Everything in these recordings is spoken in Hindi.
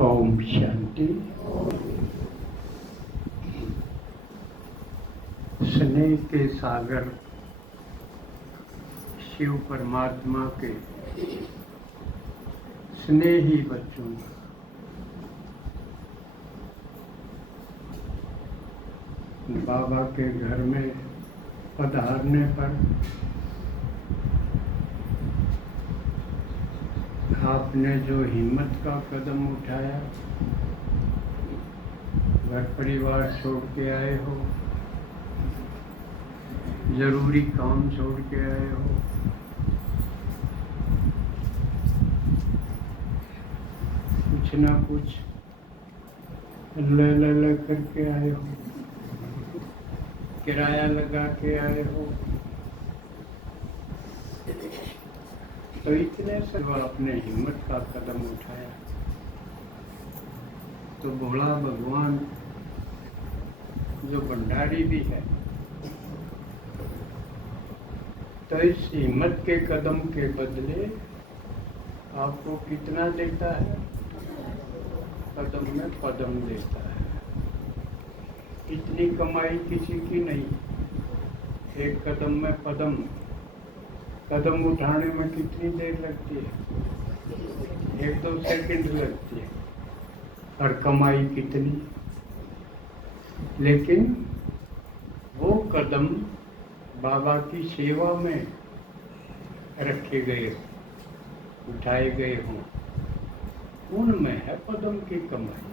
ओम शांति। स्नेह के सागर शिव परमात्मा के स्नेही बच्चों, बाबा के घर में पधारने पर आपने जो हिम्मत का कदम उठाया, घर परिवार छोड़ के आए हो, जरूरी काम छोड़ के आए हो, कुछ ना कुछ ले करके आए हो, किराया लगा के आए हो, तो इतने सब आपने हिम्मत का कदम उठाया तो भोला भगवान जो भंडारी भी है, तो इस हिम्मत के कदम के बदले आपको कितना देता है? कदम में पदम देता है। इतनी कमाई किसी की नहीं, एक कदम में पदम। कदम उठाने में कितनी देर लगती है? 1-2 सेकंड लगती है, और कमाई कितनी। लेकिन वो कदम बाबा की सेवा में रखे गए, उठाए गए हों, उनमें है पदम की कमाई।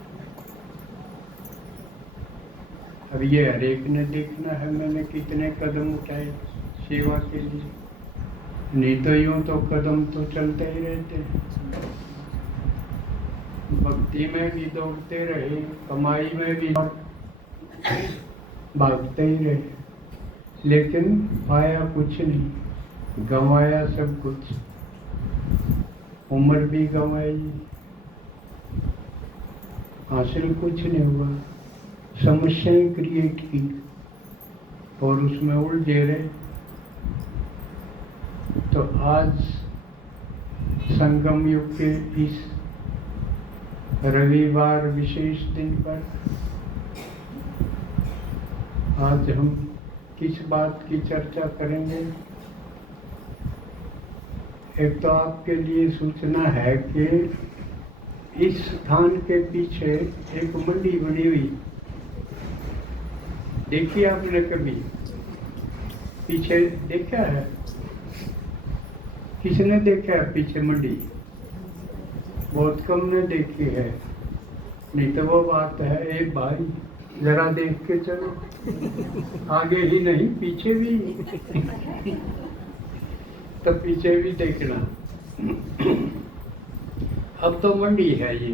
अब ये हर एक ने देखना है मैंने कितने कदम उठाए सेवा के लिए। नहीं तो यूं तो कदम तो चलते ही रहते हैं, भक्ति में भी दौड़ते रहे, कमाई में भी भागते ही रहे, लेकिन पाया कुछ नहीं, गंवाया सब कुछ। उम्र भी गंवाई, हासिल कुछ नहीं हुआ, समस्याएं क्रिएट की और उसमें उलझे रहे। तो आज संगम युग के इस रविवार विशेष दिन पर आज हम किस बात की चर्चा करेंगे? एक तो आपके लिए सूचना है कि इस स्थान के पीछे एक मंडी बनी हुई, देखी आपने कभी? पीछे देखा है? किसने देखा है पीछे मंडी? बहुत कम ने देखी है। नहीं तो वो बात है, एक भाई जरा देख के चलो, आगे ही नहीं पीछे भी तो पीछे भी देखना। अब तो मंडी है ये,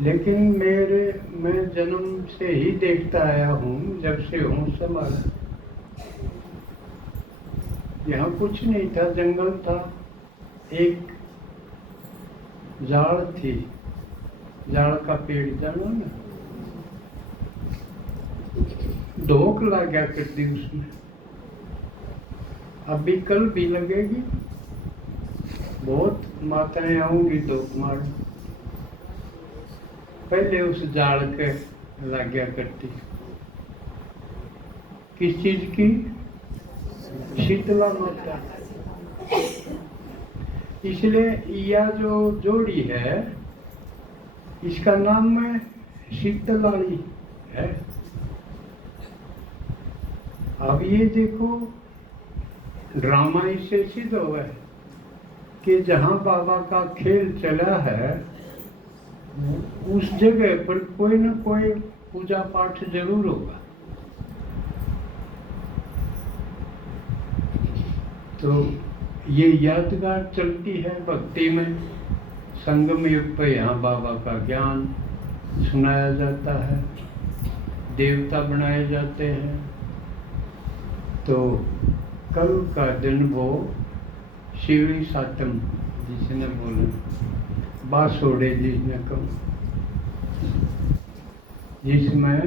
लेकिन मैं जन्म से ही देखता आया हूँ, जब से हूँ संभाला। यहाँ कुछ नहीं था, जंगल था, एक जाड़ थी, जाड़ का पेड़ जानो ना, धोक लग गया करती उसमें। अभी कल भी लगेगी, बहुत माताएं आऊंगी धोक मार। पहले उस जाड़ के लग गया करती। किस चीज की? शीतला माता। इसलिए यह जो जोड़ी है, इसका नाम में शीतलाड़ी है। अब ये देखो, ड्रामा इससे सिद्ध हुआ है कि जहाँ बाबा का खेल चला है, उस जगह पर कोई न कोई पूजा पाठ जरूर होगा। तो ये यादगार चलती है भक्ति में। संगम युग पर यहाँ बाबा का ज्ञान सुनाया जाता है, देवता बनाए जाते हैं। तो कल का दिन वो शिवरी सातम जिसने बोले, बासोड़े जिसने कहा, जिसमें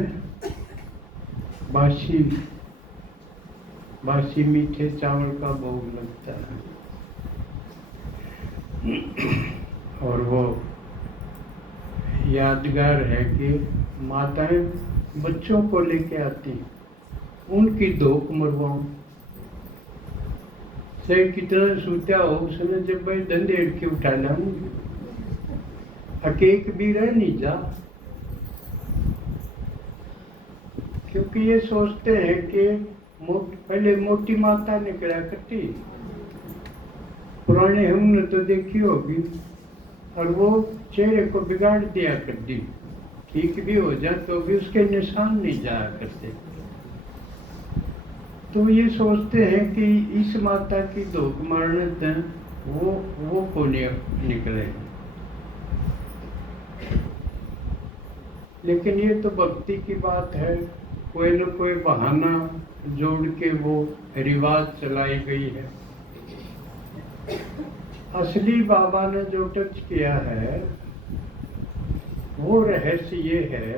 बासी मीठे चावल का भोग लगता है। और वो यादगार है कि माताएं बच्चों को लेके आती, उनकी धोख मरवाऊं से कितना सूत्या हो उसने, जब भाई धंधे के उठा लाऊंगी अकेक भी रह नहीं जा, क्योंकि ये सोचते हैं कि पहले मोटी माता निकला करती, पुराने हमने तो देखी होगी, और वो चेहरे को बिगाड़ दिया करती, ठीक भी हो जाए तो भी उसके निशान नहीं जाया करते। तो ये सोचते हैं कि इस माता की धोख मारने वो को निकले, लेकिन ये तो भक्ति की बात है, कोई न कोई बहाना जोड़ के वो रिवाज चलाई गई है। असली बाबा ने जो टच किया है वो रहस्य ये है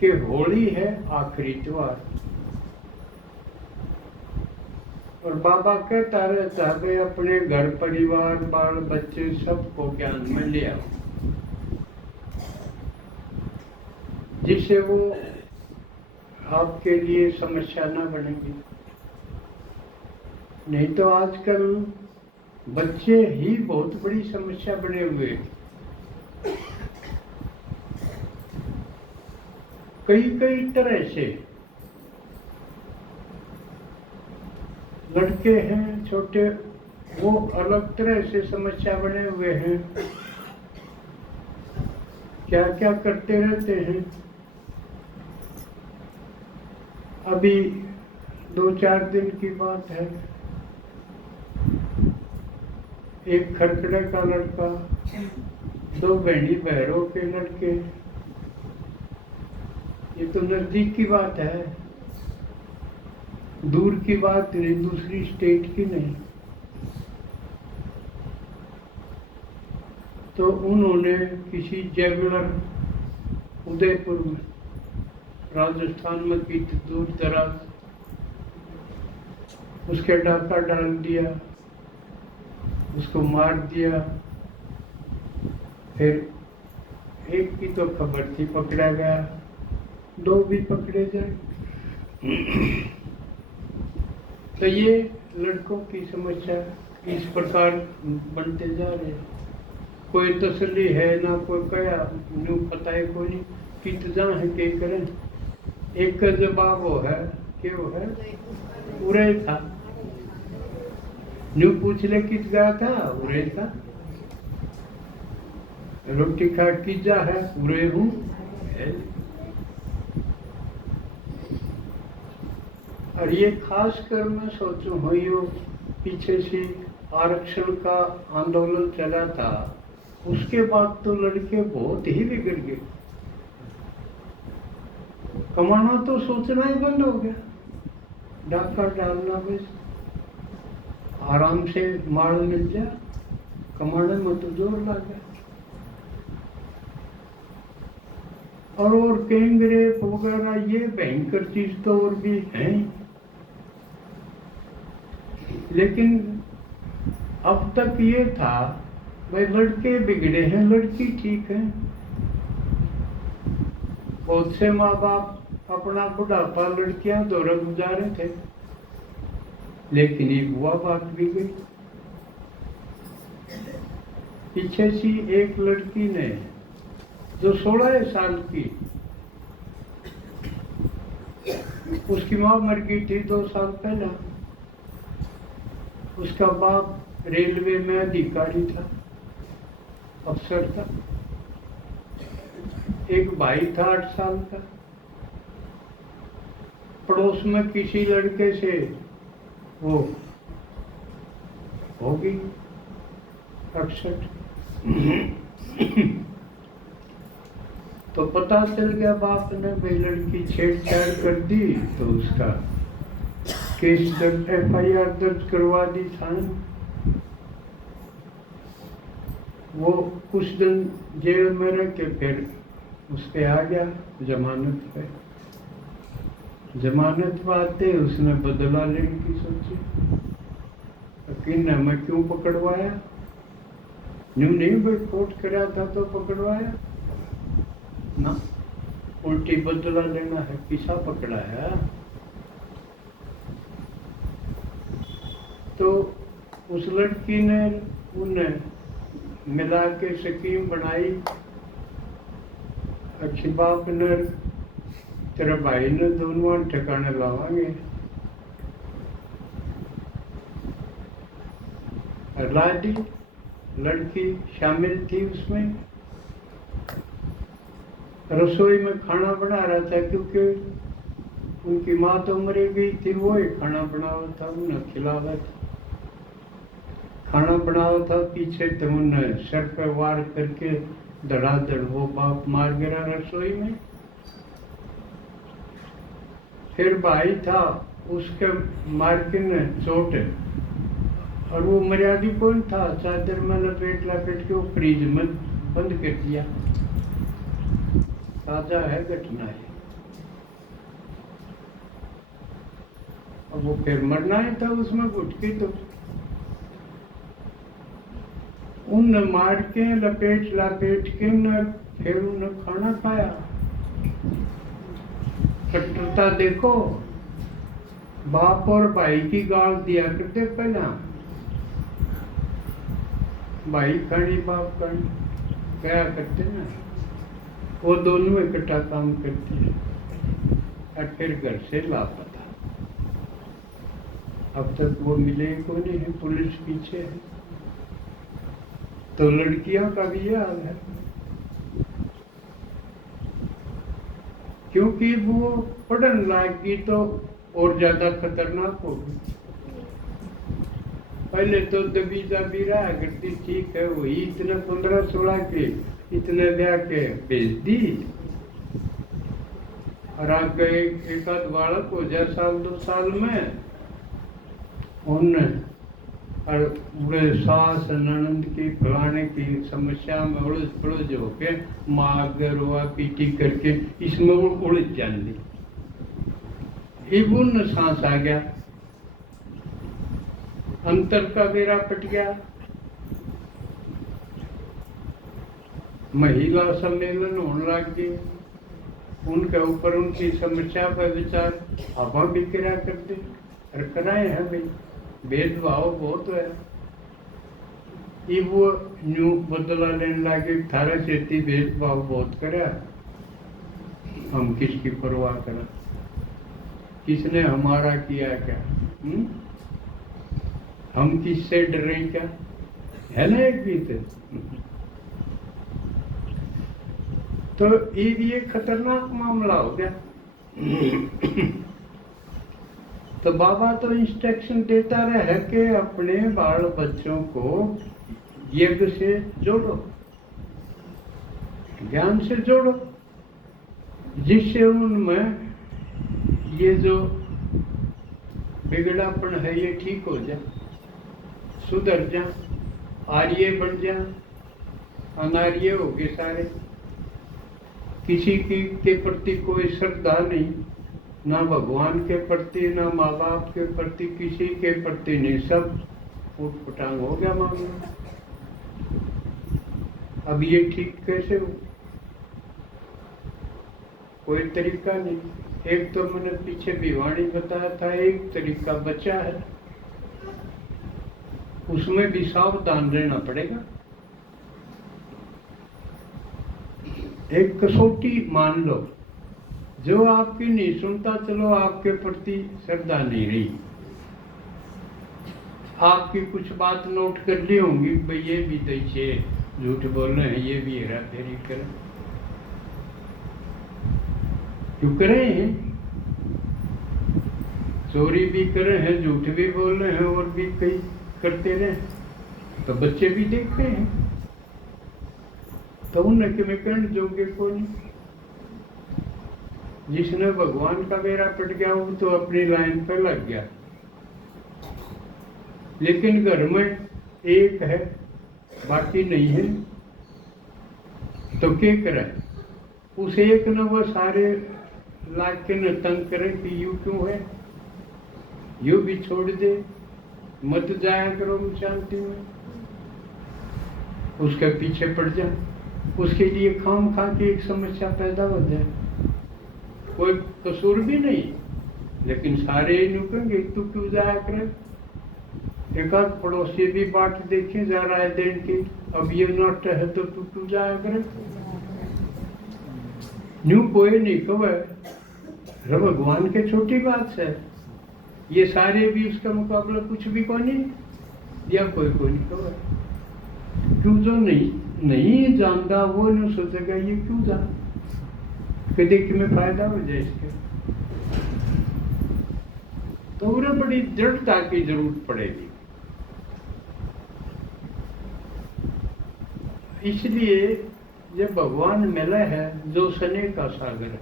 कि होली है आखिरी त्योहार, और बाबा कहता रहता है अपने घर परिवार बाल बच्चे सबको ज्ञान में ले आओ, जिससे वो आपके लिए समस्या ना बनेगी। नहीं तो आजकल बच्चे ही बहुत बड़ी समस्या बने हुए, कई तरह से लड़के हैं छोटे, वो अलग तरह से समस्या बने हुए हैं, क्या क्या करते रहते हैं। अभी 2-4 दिन की बात है, एक खरकड़े का लड़का, 2 बहनी बहरों के लड़के, ये तो नजदीक की बात है, दूर की बात नहीं, दूसरी स्टेट की नहीं। तो उन्होंने किसी जेवलर उदयपुर में, राजस्थान में की दूर दराज, उसके डाका डाल दिया, उसको मार दिया। फिर एक की तो खबर थी पकड़ा गया, 2 भी पकड़े जाए। तो ये लड़कों की समस्या इस प्रकार बनते जा रहे हैं, कोई तसल्ली है ना, कोई कया न्यू पता है कोई नहीं कितना है के करें। एक का जवाब वो है कि वो है उरे था, न्यू पूछ ले किस गया था, उरे था, रोटी खा किजा है, उरे हूँ। और ये खास कर मैं सोचूं हो, यो पीछे से आरक्षण का आंदोलन चला था, उसके बाद तो लड़के बहुत ही बिगड़ गए, कमाना तो सोचना ही बंद हो गया, डाका डालना बस आराम से माल मिल जाए, कमाने में तो जोर लग गया। और गैंगरेप वगैरह ये भयंकर चीज तो और भी है, लेकिन अब तक ये था भाई लड़के बिगड़े हैं, लड़की ठीक है। बहुत से माँ बाप अपना बुढ़ापा लड़कियां द्वारा गुजारे थे, लेकिन एक हुआ बात भी गई। पीछे सी एक लड़की ने जो 16 साल की, उसकी माँ मर गई थी 2 साल पहले, उसका बाप रेलवे में अधिकारी था, अफसर था, एक भाई था 8 साल का। पड़ोस में किसी लड़के से वो होगी 68, तो पता चल गया बाप ने भाई लड़की छेड़छाड़ कर दी, तो उसका केस दर्ज, FIR दर्ज करवा दी थाने। वो कुछ दिन जेल में रह के फिर उसके आ गया जमानत पे। जमानत पाते उसने बदला लेने की सोची, लेकिन हमें क्यों पकड़वाया, न्यू नहीं भाई कोट करा था तो पकड़वाया ना, उल्टी बदला लेना है, किसा पकड़ाया। तो उस लड़की ने उन्हें मिला के स्कीम बनाई, अच्छी बाप ने तेरे भाई ने दोनों ठिकाने लावांगे, लादी लड़की शामिल थी उसमें। रसोई में खाना बना रहा था क्योंकि उनकी माँ तो मरी गई थी, वो ही खाना बना रहा था, उन्हें खिलावा था, खाना बना रहा था। पीछे तो उन्हें सर पे वार करके धड़ाधड़ वो बाप मार गिरा रसोई में। फिर भाई था उसके मार के न चोट, और वो मर्यादी कौन था, चादर में लपेट लपेट के वो फ्रिज में बंद कर दिया। ताजा है घटना है। अब वो फिर मरना ही था उसमें घुट के, तो उन मार के लपेट लपेट के न फिर उन्हें खाना खाया। कट्टरता देखो, बाप और भाई की गाल दिया करते पहला, भाई खानी बाप खानी क्या करते ना, वो दोनों इकट्ठा काम करते हैं और फिर घर से लापता। अब तक वो मिले को नहीं है, पुलिस पीछे है। तो लड़कियों का भी हाल है, क्योंकि वो पढ़ने लायक तो और ज्यादा खतरनाक होगी। पहले तो दबी दबी रहा करती, ठीक है, वही इतने 15-16 के इतने ब्याह के भेज दी, और आगे एक आध बालक हो जाए 1-2 साल में, उन और बड़े सास ननद की फलाने की समस्या में उलझ पुलझ होके माँ रोआ पीटी करके इसमें उलझ जाने दी। इबुन सांस आ गया, अंतर का बेरा पट गया। महिला सम्मेलन होने लग गए, उनके ऊपर उनकी समस्या पर विचार हवा भी करा करते और कराए हैं भाई, भेदभाव बहुत है। ये वो न्यू बदला लेने लगे, थारे से भेदभाव बहुत करा, हम किसकी परवाह करें, किसने हमारा किया क्या, हम किससे डरे क्या, है ना एक गीत। तो ये भी एक खतरनाक मामला हो गया। तो बाबा तो इंस्ट्रक्शन देता रहे कि अपने बाल बच्चों को यज्ञ से जोड़ो, ज्ञान से जोड़ो, जिससे उनमें ये जो बिगड़ापन है ये ठीक हो जाए, सुधर जाए, आर्य बन जाए, अनार्य हो गए सारे, किसी की के प्रति कोई श्रद्धा नहीं, ना भगवान के प्रति, ना माँ बाप के प्रति, किसी के प्रति नहीं, सब उठपटांग हो गया मामला। अब ये ठीक कैसे हो, कोई तरीका नहीं। एक तो मैंने पीछे भिवाणी बताया था, एक तरीका बचा है, उसमें भी सावधान रहना पड़ेगा। एक कसौटी मान लो, जो आपकी नहीं सुनता, चलो आपके प्रति श्रद्धा नहीं रही, आपकी कुछ बात नोट कर ली होंगी, भाई ये भी दैसे झूठ बोल रहे हैं, ये भी हेरा फेरी करें, क्यों करे हैं, चोरी भी करे हैं, झूठ भी बोल रहे हैं, और भी कई करते रहे, तो बच्चे भी देखते हैं, तो उन्हें कि मैं कहने जोगे को नहीं। जिसने भगवान का बेड़ा पट गया वो तो अपनी लाइन पर लग गया, लेकिन घर में एक है बाकी नहीं है, तो क्या करे, उस एक न वो सारे लाग के न तंग करे कि यू क्यों है, यू भी छोड़ दे, मत जाया करो शांति में। उसके पीछे पड़ जाए, उसके लिए खाम खा के एक समस्या पैदा हो जाए। कोई कसूर भी नहीं, लेकिन सारे ही नुकेंगे तू क्यों जाया करे। एक आध पड़ोसी भी बाट देखे जा रहा है दिन की, अब ये नट है तो तू क्यों जाया करे। न्यू कोई नहीं कहे, भगवान के छोटी बात है, ये सारे भी उसका मुकाबला कुछ भी को नहीं या कोई नहीं कहे। क्यों जो नहीं जानता वो नहीं सोचेगा ये क्यों जान के देख में फायदा हो जाए इसके। तो उन्हें बड़ी दृढ़ता की जरूरत पड़ेगी। इसलिए जब भगवान मिला है जो स्नेह का सागर है,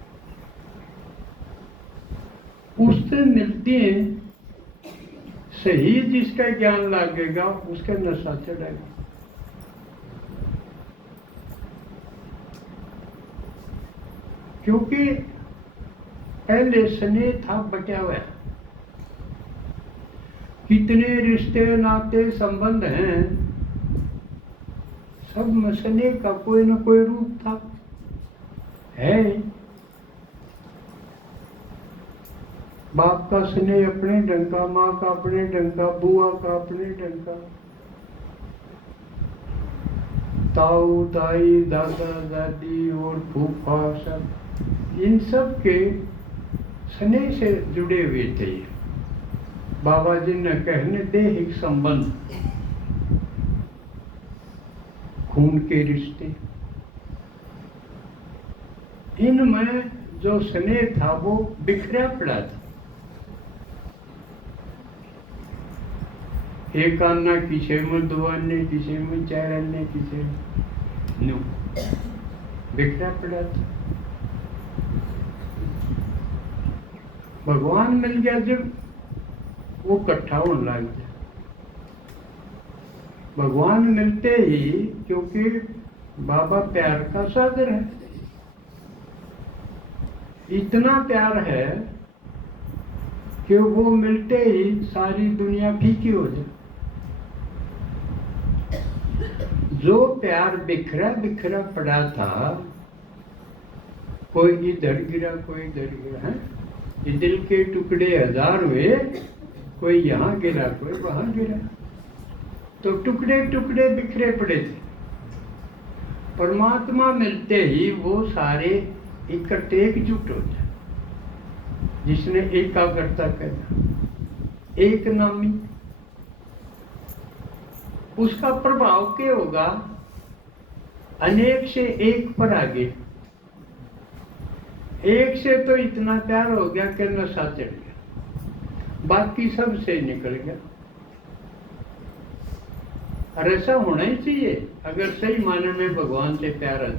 उससे मिलते हैं सही जिसका ज्ञान लगेगा उसका नशा चढ़ेगा। क्योंकि पहले स्नेह था बटा हुआ, कितने रिश्ते नाते संबंध हैं, सब में स्नेह का कोई न कोई रूप था है। बाप का स्नेह अपने ढंग का, माँ का अपने ढंग का, बुआ का अपने ढंग का, ताऊ ताई दादा दादी और फूफा सब, इन सब के स्नेह से जुड़े हुए थे। बाबा जी ने कहने देहिक संबंध, खून के रिश्ते, इनमें जो स्नेह था वो बिखरा पड़ा था। एक अन्ना किसे में, दो अन्य किसे में, चार अन्य किसे में, बिखरा पड़ा था। भगवान मिल गया जब वो इकट्ठा होने लग गया। भगवान मिलते ही, क्योंकि बाबा प्यार का सागर है, इतना प्यार है कि वो मिलते ही सारी दुनिया फीकी हो जाए। जो प्यार बिखरा बिखरा पड़ा था, कोई इधर गिरा कोई इधर गिरा है, ये दिल के टुकड़े हजार हुए, कोई यहाँ गिरा कोई वहां गिरा, तो टुकड़े टुकड़े बिखरे पड़े थे। परमात्मा मिलते ही वो सारे इकट्ठे एकजुट हो जाए, जिसने एकाग्रता कहना, एक नामी, उसका प्रभाव क्या होगा, अनेक से एक पर आगे। एक से तो इतना प्यार हो गया कि नशा चढ़ गया, बाकी सब से निकल गया। और ऐसा होना ही चाहिए, अगर सही माने में भगवान से प्यार है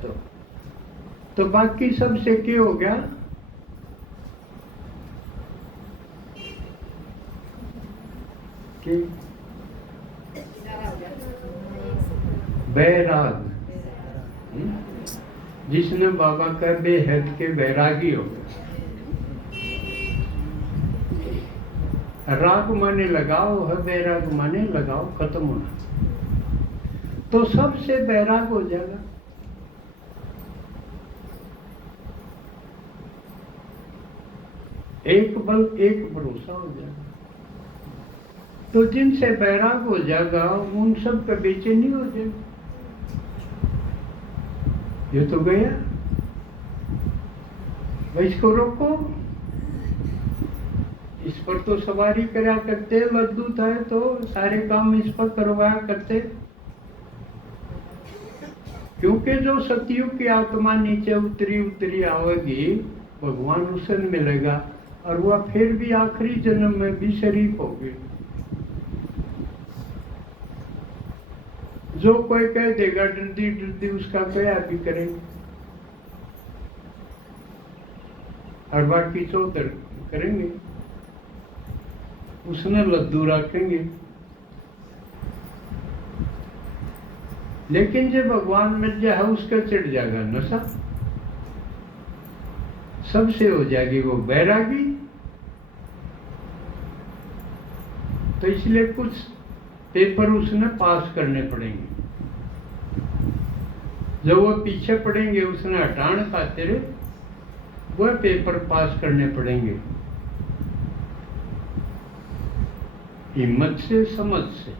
तो बाकी सब से क्या हो गया, कि बैराग, जिसने बाबा का बेहद के बैरागी हो गए। राग माने लगाओ है, बैराग माने लगाओ खत्म होना, तो सबसे बैराग हो जाएगा। एक बल एक भरोसा हो जाएगा। तो जिनसे बैराग हो जाएगा उन सब का बेचैनी हो जाएगा। ये तो गया, इसको रोको, इस पर तो सवारी करा करते, मजबूत है तो सारे काम इस पर करवाया करते। क्योंकि जो सतयुग की आत्मा नीचे उतरी आवेगी, भगवान उसे मिलेगा और वह फिर भी आखिरी जन्म में भी शरीफ होगी। जो कोई कह देगा डरती डरती, उसका क्या भी करेंगे, और बाकी चौधर करेंगे, उसने लद्दू रखेंगे। लेकिन जब भगवान मिल जाए उसका चढ़ जाएगा नशा, सबसे हो जाएगी वो बैरागी। तो इसलिए कुछ पेपर उसने पास करने पड़ेंगे। जो वो पीछे पड़ेंगे उसने हटाने खातिर वह पेपर पास करने पड़ेंगे, हिम्मत से, समझ से।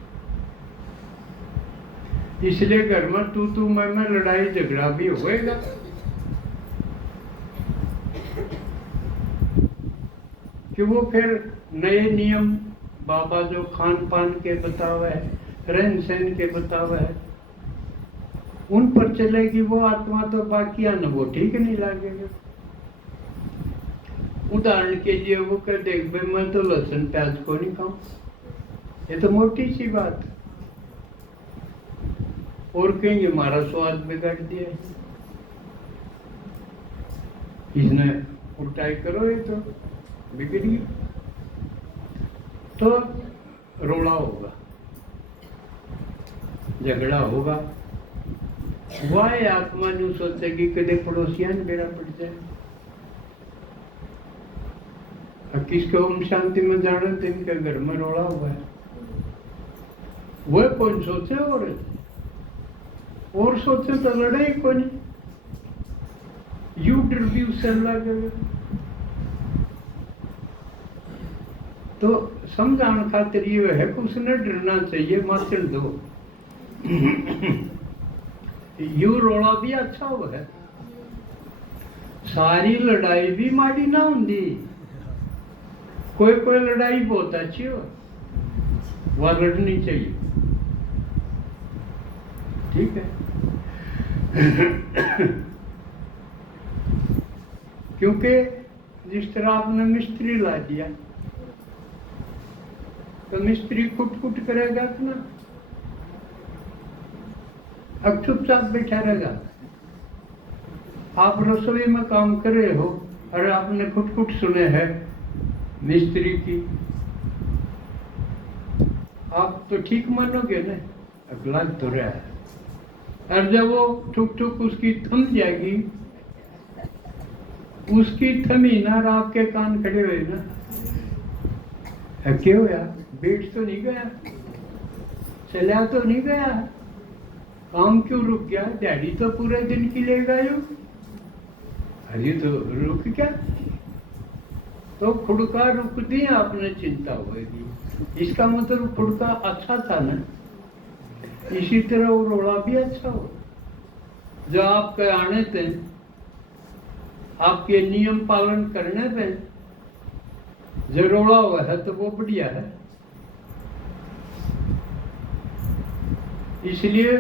इसलिए घर में तू मैं लड़ाई झगड़ा भी होएगा। कि वो फिर नए नियम बाबा जो खान पान के बतावा है, रहन सहन के बतावा है, उन पर चलेगी वो आत्मा, तो बाकी आना वो ठीक नहीं लगेगा। उदाहरण के लिए वो कह देख भाई मैं तो लहसुन प्याज को नहीं खाऊं, ये तो मोटी सी बात है। और कहेंगे हमारा स्वाद बिगाड़ दिया, इसने उल्टाई करो, ये तो बिगड़ गई। तो रोड़ा होगा, झगड़ा होगा। वह आत्मा न्यू सोचेगी कदे पड़ोसिया ने बेड़ा पड़ जाए। किसके ओम शांति में जाने तो इनके घर में रोड़ा हुआ है, वह कौन सोचे और सोचे तो लड़ाई कौन, यू डिस्ट्रीब्यूशन लगेगा। तो समझाने खातिर ये है कि उसने डरना चाहिए, माचल दो। यू रोड़ा भी अच्छा हुआ है, सारी लड़ाई भी माड़ी ना होंगी, कोई कोई लड़ाई बहुत अच्छी हो, वह लड़नी चाहिए, ठीक है। क्योंकि जिस तरह आपने मिस्त्री ला दिया तो मिस्त्री कुट करेगा ना, अब चुपचाप बैठा रहेगा। आप रसोई में काम कर रहे हो और आपने कुट सुने हैं मिस्त्री की, आप तो ठीक मानोगे ना, अगला तो रहा है। और जब वो ठुक उसकी थम जाएगी, उसकी थमी ना, आपके कान खड़े हुए ना, क्यों यार बैठ तो नहीं गया, चला तो नहीं गया, काम क्यों रुक गया, डैडी तो पूरे दिन के लिए गए, अरे तो रुक गया, तो खुड़का रुक दिया, आपने चिंता होगी, इसका मतलब खुड़का अच्छा था ना। इसी तरह वो रोड़ा भी अच्छा हो, जो आपके आने थे, आपके नियम पालन करने पे जो रोड़ा हुआ है तो वो बढ़िया है। इसलिए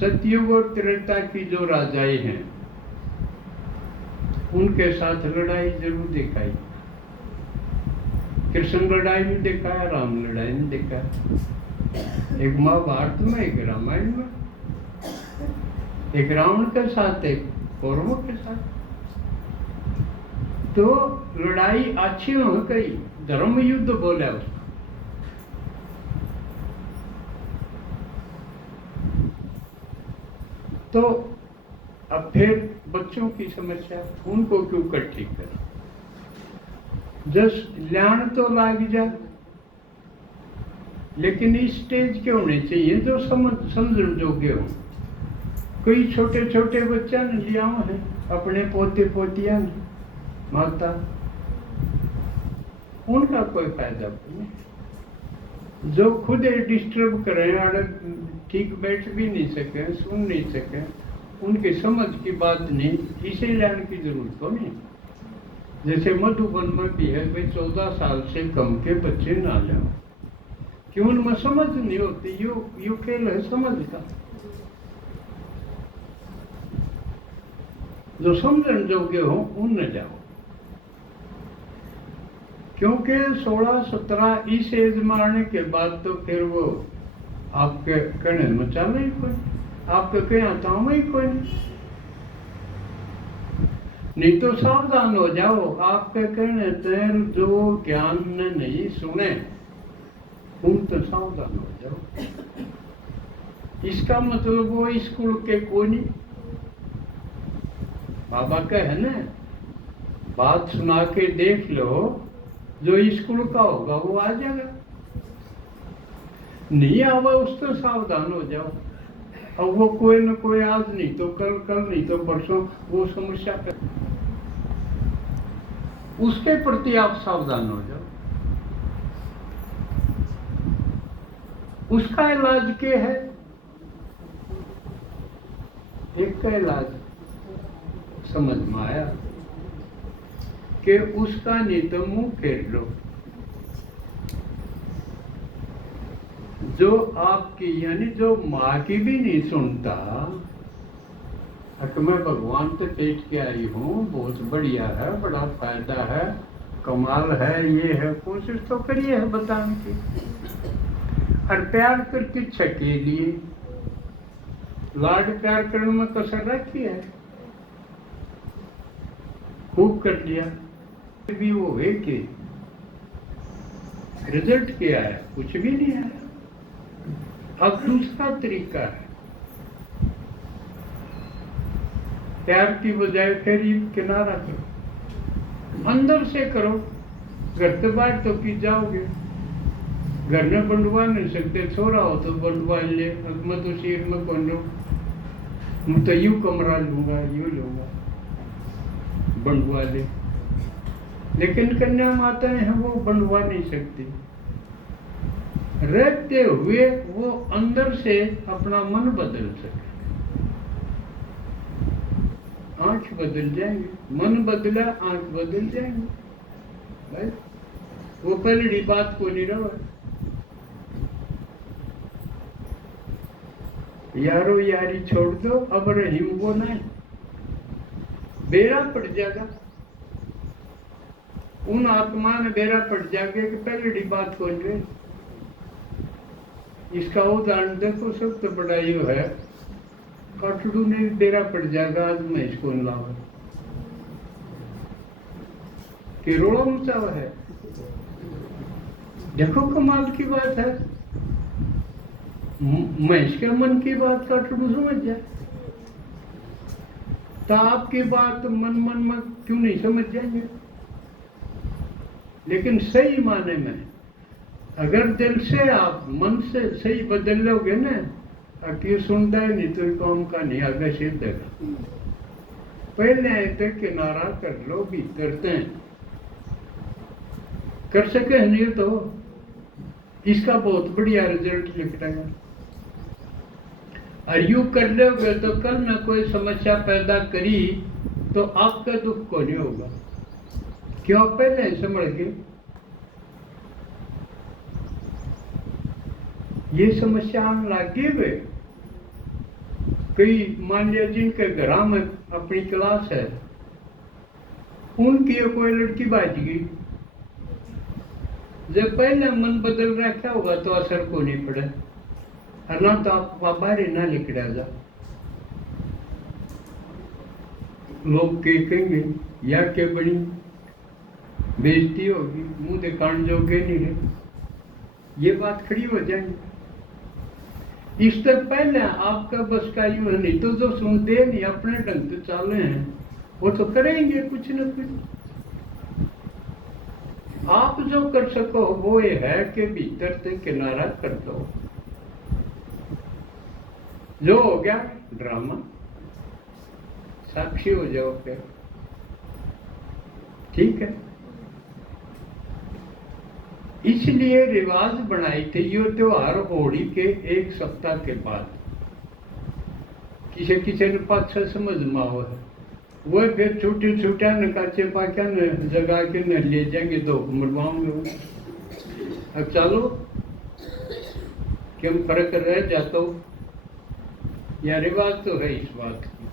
सतयुग और त्रेता की जो राजाएं हैं उनके साथ लड़ाई जरूर दिखाई। कृष्ण लड़ाई में देखा है, राम लड़ाई में देखा है, एक महाभारत में, एक रामायण में, एक रावण के साथ, एक कौरवों के साथ। तो लड़ाई अच्छी हो गई, धर्म युद्ध बोला उसको। तो अब फिर बच्चों की समस्या, उनको क्यों इकट्ठी करें, जस ल्याण तो लाग जा, लेकिन इस स्टेज के होने चाहिए जो समझ जोगे हो। कोई छोटे छोटे बच्चा ने लिया है, अपने पोते पोतिया ने, माता, उनका कोई फायदा नहीं। जो खुद डिस्टर्ब करें और ठीक बैठ भी नहीं सके, सुन नहीं सके, उनकी समझ की बात नहीं, इसे लेने की जरूरत तो नहीं। जैसे मधुबन में भी है भाई 14 साल से कम के बच्चे ना जाओ, क्यों उनमें समझ नहीं होती, यू खेल है समझ का। जो समझन जोगे हो उन न जाओ, क्योंकि 16-17 इस एज में आने के बाद तो फिर वो आपके कहने में चले ही कोई, आपके कहीं आता हूँ ही कोई नहीं। तो सावधान हो जाओ, आपके कहने तैर जो ज्ञान ने नहीं सुने तुम तो सावधान हो जाओ। इसका मतलब वो स्कूल के कोई नहीं, बाबा का है ना, बात सुना के देख लो, जो स्कूल का होगा वो आ जाएगा, नहीं आवा उस तो सावधान हो जाओ। अब वो कोई न कोई आज नहीं तो कल, कल नहीं तो परसों वो समस्या कर, उसके प्रति आप सावधान हो जाओ। उसका इलाज क्या है? एक का इलाज समझ में आया कि उसका नहीं तो मुंह फेर लो। जो आपकी यानी जो माँ की भी नहीं सुनता कि मैं भगवान तो पेट के आई हूँ, बहुत बढ़िया है, बड़ा फायदा है, कमाल है, ये है, कोशिश तो करिए है बताने की। और प्यार करके छके लिए लाड प्यार करने में कसर रखी है, खूब कर लिया भी वो है कि रिजल्ट क्या है? कुछ भी नहीं आया। अब दूसरा तरीका है, प्यार की बजाय फिर किनारा करो, अंदर से करो। घर से बाहर तो की जाओगे, घर में बंडवा नहीं सकते, छोरा हो तो बंडवा ले, मैं तो शेर में कौन लूँ, मैं तो यूं कमरा लूंगा, यूं लूंगा, बंडवा ले। लेकिन कन्या माताएं हैं वो बंडवा नहीं सकती, रहते हुए वो अंदर से अपना मन बदल सके। आंख बदल जाएंगे, मन बदला आंख बदल जाएंगे भाई। वो पहली बात को नहीं रहा, यारो यारी छोड़ दो, अब रहीम वो नहीं, बेड़ा पड़ जाएगा। उन आत्मा में बेड़ा पड़ जाएगा कि पहली बात को नहीं। इसका उदाहरण देखो, सबसे बड़ा ये है, कटड़ू ने बेड़ा पड़ जाएगा, आज मैं इसको लाऊं कि रोड़ा ऊंचा है। देखो कमाल की बात है, महेश के मन की बात कटड़ू समझ जाए, तो आपकी बात मन मन में क्यों नहीं समझ जाएंगे? लेकिन सही माने में अगर दिल से आप मन से सही बदल लोगे ना, कि सुनता है नहीं तो काम का नहीं आगे सिद्ध है। पहले ऐसे किनारा कर लो, भीतर तय कर सके नहीं तो इसका बहुत बढ़िया रिजल्ट निकलेगा। और यू कर लोगे तो कल में कोई समस्या पैदा करी तो आपका दुख को नहीं होगा, क्यों? पहले समझ के ये समस्या आने लगी हुए। कई मान लिया जिनके घर में अपनी क्लास है, उनकी कोई लड़की बाज गई, जब पहले मन बदल रखा होगा तो असर को नहीं पड़े, और ना तो आप बाहर ना लिखड़ा जा। लोग के कहेंगे या के बड़ी बेइज्जती होगी, मुंह दिखाने जोगे नहीं रहे, ये बात खड़ी हो जाएंगी। इससे पहले आपका बस का यूं है, नहीं तो जो सुनते नहीं अपने ढंग से चाले हैं वो तो करेंगे कुछ न कुछ। आप जो कर सको वो ये है कि भीतर से किनारा कर दो। जो हो गया ड्रामा, साक्षी हो जाओ फिर, ठीक है। इसलिए रिवाज बनाई थी ये त्योहार होली के एक सप्ताह के बाद, किसी किसी ने पाँच छह समझ में आओ है, वो फिर छोटे छोटा नकाचे पाचा न जगा के न ले जाएंगे तो मरवाऊंगे। अब चलो क्यों फर्क रह जाता हो, या रिवाज तो है इस बात की,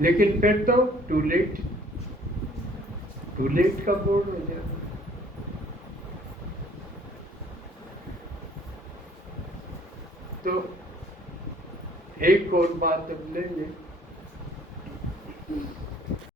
लेकिन फिर तो टू लेट का बोर्ड हो जाएगा। तो एक और बात अब लेंगे।